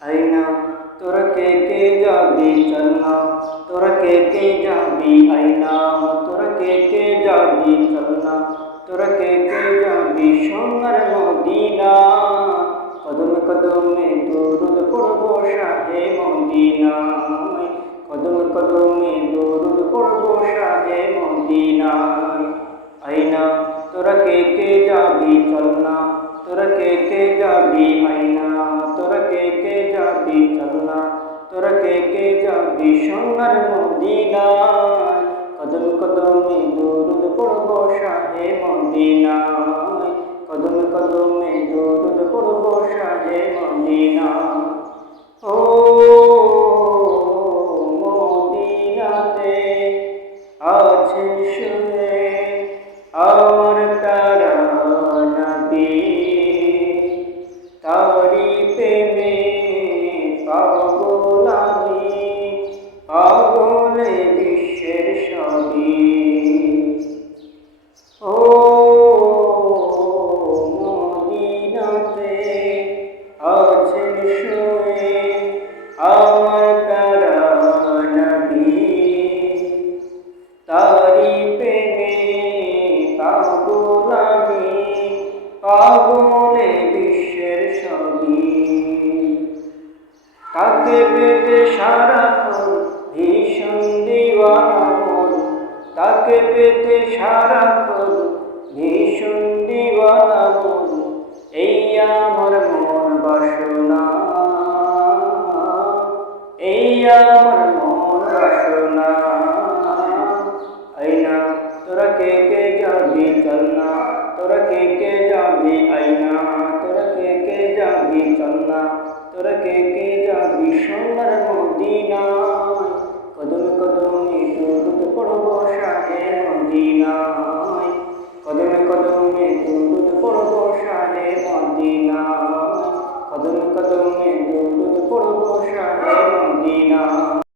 আইনা তোরা কে যাবি চলনা, তোরা কে যাবি আইনা, তোরা কে যাবি চলনা, তোরা কে যাবি সোনার মদিনা। কদমে কদমে দরুদ পড়ব শাহে মদিনায়, কদমে কদমে দরুদ পড়ব শাহে মদিনায়। আইনা তোরা কে যাবি চলনা, তোরা কে যাবি আইনা, তোরা কে যাবি চলনা, তোরা কে যাবি সোনার মদিনায়। কদম কদমে দরুদ পড়ব শাহে মদিনায়, কদম কদমে দরুদ পড়ব শাহে মদিনায়। ও মদিনাতে আছেন শুয়ে আমার প্যারা নবী, তারি প্রেমে পাগল আমি, পাগলে বিশ্বের সবই। ও মদিনাতে আছেন শুয়ে আমার প্যারা নবী, তারি প্রেমে পাগল আমি, পাগলে বিশ্বের সবই। তাকে পেতে সারাক্ষণ ভীষণ দিওয়ানা মন, তাকে পেতে সারাক্ষণ ভীষণ দিওয়ানা মন। এই আমার মন বাসনা, এই আমার মন বাসনা। আইনা তোরা কে যাবি চলনা, তোরা কে যাবি আইনা, তোরা কে যাবি চলনা, তোরা কে